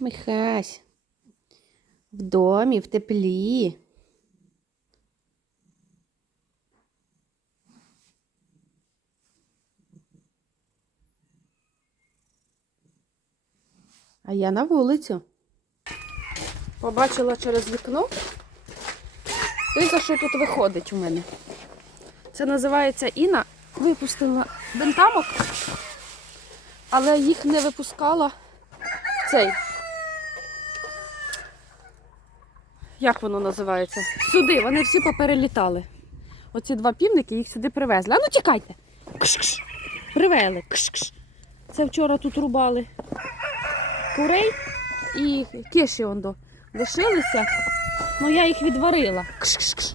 Михась. В домі, в теплі. А я на вулицю. Побачила через вікно. Ти за що тут виходить у мене? Це називається Іна. Випустила бентамок, але їх не випускала цей. Як воно називається? Сюди, вони всі поперелітали. Оці два півники їх сюди привезли. А ну тікайте! Кш-кш. Привели. Кш-кш. Це вчора тут рубали курей і киші ондо лишилися. Ну я їх відварила. Кш-кш-кш.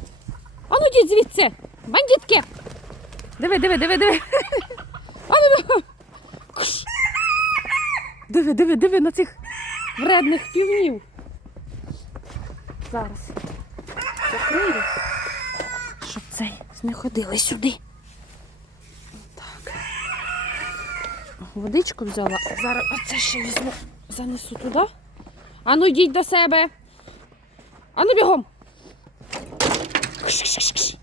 А ну йдіть звідси! Бандитки! Диви, диви, диви, диви. А ну. Диви, диви, диви на цих вредних півнів. Зараз закрию, щоб цей не ходили сюди. Так. Водичку взяла. Зараз оце ще візьму, занесу туди. Ану йдіть до себе. Ану бігом.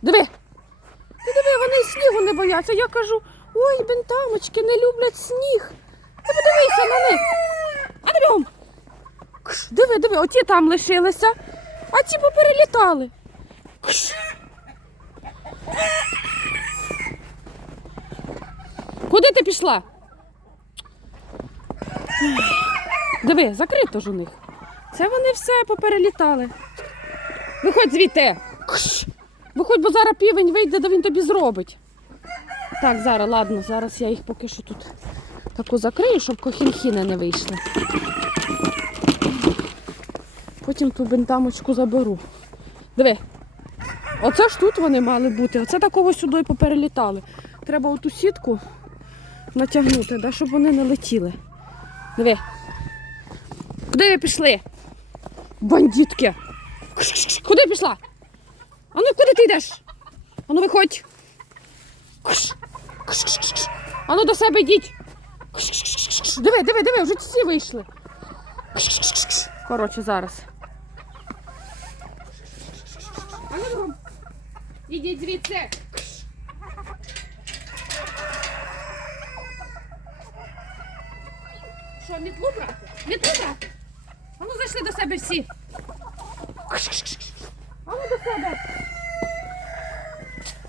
Диви. Ти диви, вони і снігу не бояться. Я кажу, ой, бентамочки не люблять сніг. Ти подивися на них. А не бігом. Диви, диви, оті там лишилися, а ті поперелітали. Куди ти пішла? Диви, закрито ж у них. Це вони все поперелітали. Виходь звідти. Виходь, бо зараз півень вийде, да він тобі зробить. Так, зараз, ладно, зараз я їх поки що тут таку закрию, щоб кохінхіни не вийшли. Потім ту бентамочку заберу. Диви. Оце ж тут вони мали бути. Оце такого сюди поперелітали. Треба оту сітку натягнути, да, щоб вони не летіли. Диви. Куди ви пішли? Бандитки! Куди пішла? А ну куди ти йдеш? А ну виходь. Кш. А ну до себе йдіть. Диви, диви, диви, вже всі вийшли. Коротше, зараз. А ну бігом. Ідіть звідси. Що, мітлу брати? Мітлу брати? А ну зайшли до себе всі. А ну до себе.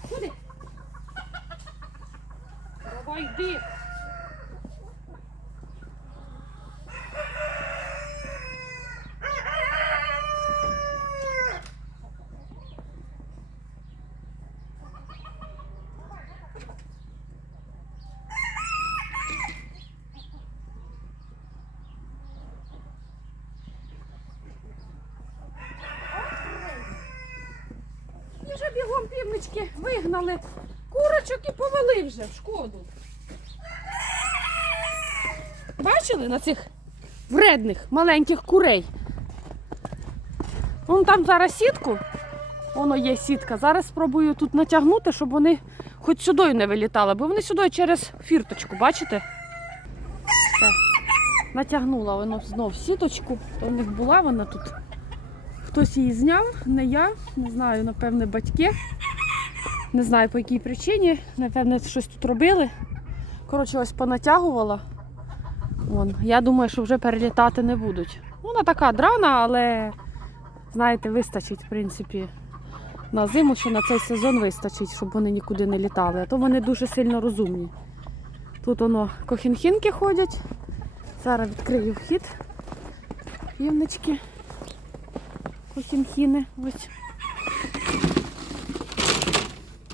Куди? Давай йди. І вже бігом вигнали курочок і повели вже в шкоду. Бачили на цих вредних маленьких курей? Вон там зараз сітку. Воно є сітка. Зараз спробую тут натягнути, щоб вони хоч сюди не вилітали, бо вони сюди через фірточку, бачите? Все. Натягнула воно знов сіточку. То в них була вона тут. Хтось її зняв, не я, не знаю, напевне, батьки. Не знаю по якій причині. Напевне, щось тут робили. Коротше, ось понатягувала. Вон. Я думаю, що вже перелітати не будуть. Вона така драна, але, знаєте, вистачить, в принципі, на зиму, що на цей сезон вистачить, щоб вони нікуди не літали. А то вони дуже сильно розумні. Тут воно кохінхінки ходять. Зараз відкрию вхід. Півнички. Кохінхіни. Ось.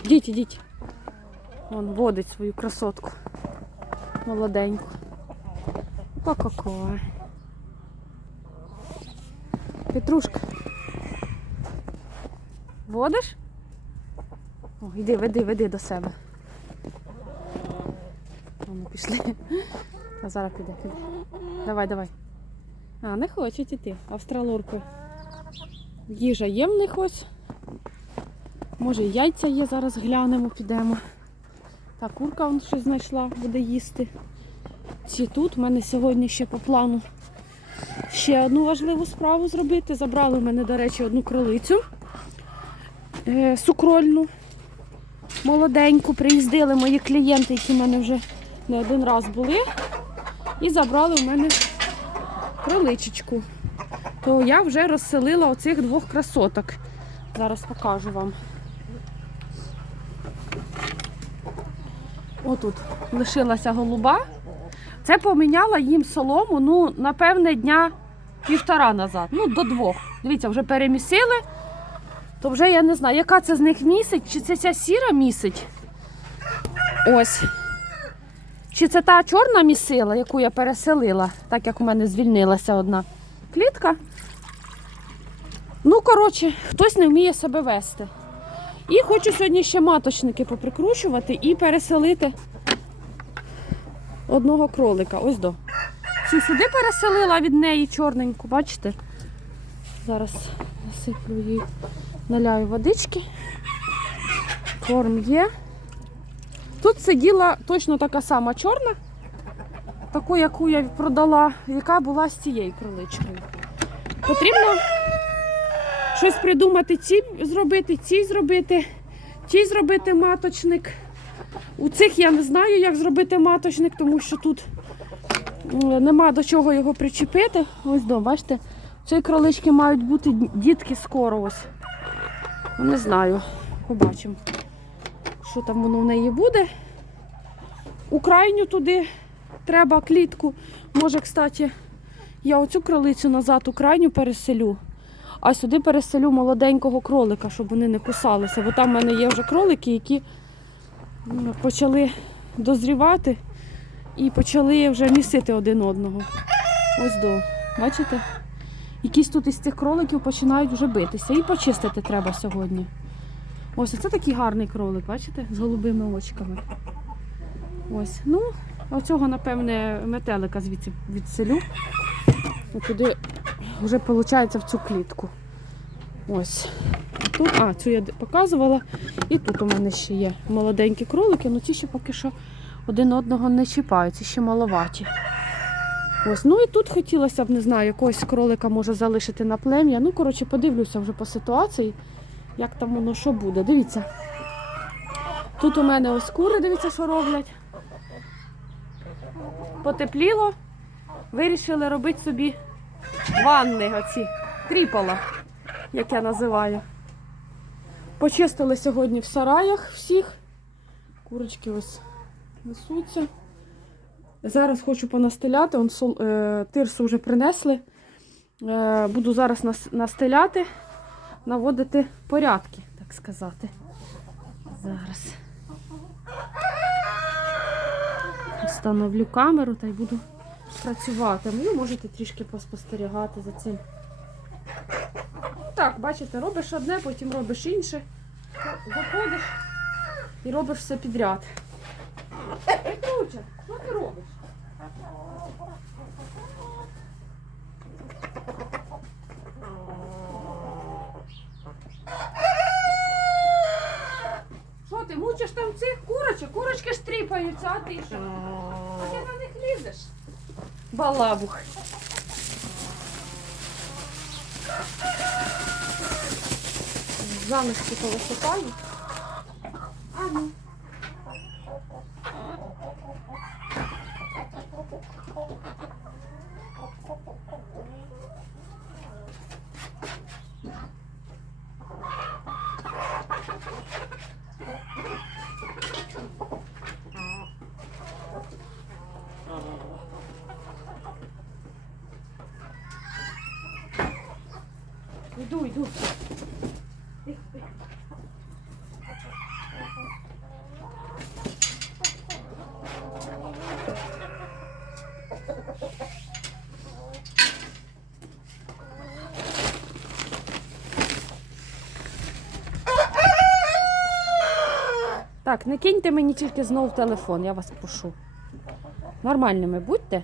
Ідіть, ідіть. Вон водить свою красотку. Молоденьку. Ко-ко-ко. Петрушка. Водиш? О, йди, веди, веди до себе. Вони пішли. А зараз піде, піде. Давай, давай. А, не хочуть іти. Австралорки. Їжа є в них ось. Може і яйця є, зараз глянемо, підемо. Та курка вон щось знайшла, буде їсти. Ці тут, у мене сьогодні ще по плану ще одну важливу справу зробити. Забрали в мене, до речі, одну кролицю е, сукрольну, молоденьку. Приїздили мої клієнти, які в мене вже не один раз були. І забрали в мене кроличечку. То я вже розселила оцих двох красоток. Зараз покажу вам. Отут лишилася голуба. Це поміняла їм солому, ну, напевне, дня півтора назад. Ну, до двох. Дивіться, вже перемісили. То вже я не знаю, яка це з них місить, чи це ця сіра місить. Ось. Чи це та чорна місила, яку я переселила, так як у мене звільнилася одна клітка. Ну, коротше, хтось не вміє себе вести. І хочу сьогодні ще маточники поприкручувати і переселити одного кролика. Ось до. Цю сюди переселила від неї чорненьку, бачите? Зараз насиплю її, наляю водички. Корм є. Тут сиділа точно така сама чорна, таку, яку я продала, яка була з цією кроличкою. Потрібно щось придумати, ці зробити, ці зробити, ті зробити маточник. У цих я не знаю, як зробити маточник, тому що тут нема до чого його причепити. Ось до, бачите, цієї кролички мають бути дітки скоро ось. Ну, Не знаю, побачимо, що там воно в неї буде. У крайню туди треба клітку. Може, кстати, я оцю кролицю назад у крайню переселю, а сюди переселю молоденького кролика, щоб вони не кусалися. Бо там в мене є вже кролики, які почали дозрівати і почали вже місити один одного. Ось до. Бачите? Якісь тут із цих кроликів починають вже битися. І почистити треба сьогодні. Ось це такий гарний кролик, бачите? З голубими очками. Ось. Ну, оцього, напевне, метелика звідси відселю. Туди вже виходить в цю клітку. Ось. А Тут, а, цю я показувала. І тут у мене ще є молоденькі кролики, але ці ще поки що один одного не чіпають, ці ще маловаті. Ось, ну і тут хотілося б, не знаю, якогось кролика може залишити на плем'я. Ну, коротше, подивлюся вже по ситуації, як там воно що буде. Дивіться. Тут у мене ось кури, дивіться, що роблять. Потепліло. Вирішили робити собі ванни оці, тріпола, як я називаю. Почистили сьогодні в сараях всіх. Курочки ось несуться. Зараз хочу понастеляти, он сол, е, тирсу вже принесли. Е, буду зараз нас, настеляти, наводити порядки, так сказати. Зараз. Встановлю камеру та й буду працювати. Ну, можете трішки поспостерігати за цим. Так, бачите, робиш одне, потім робиш інше. Заходиш і робиш все підряд. Петруча, що ти робиш? Що ти мучиш там цих курочок? Курочки ж тріпаються, а ти що? А ти на них лізеш? Балабух. Замишки повисипаю. А ну. Йду, йду. Так, не киньте мені тільки знову телефон, я вас прошу. Нормальними будьте.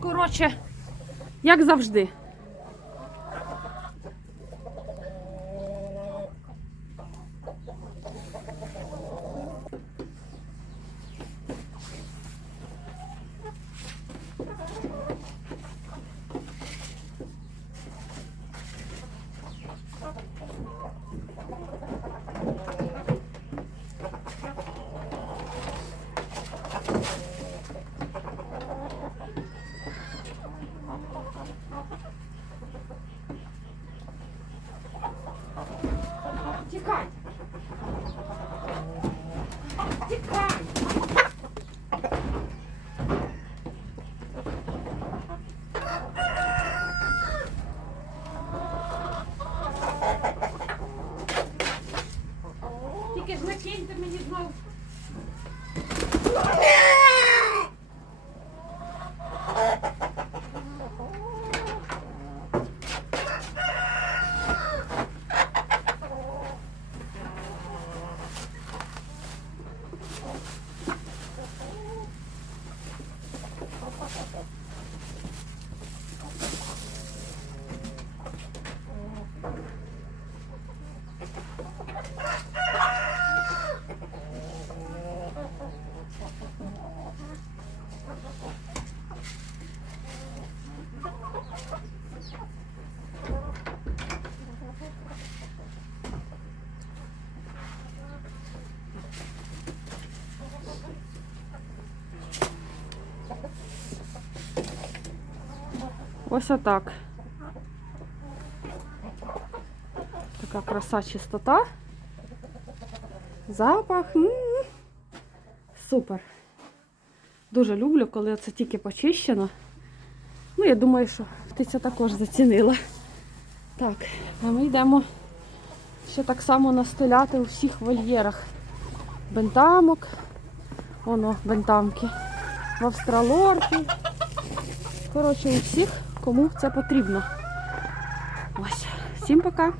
Коротше, як завжди. Ось отак. Така краса чистота. Запах. м Супер. Дуже люблю, коли це тільки почищено. Ну, я думаю, що птиця також зацінила. Так, а ми йдемо ще так само настеляти у всіх вольєрах. Бентамок. Воно, бентамки. В австралорпі. Коротше, у всіх, кому це потрібно. Ось. Всім пока.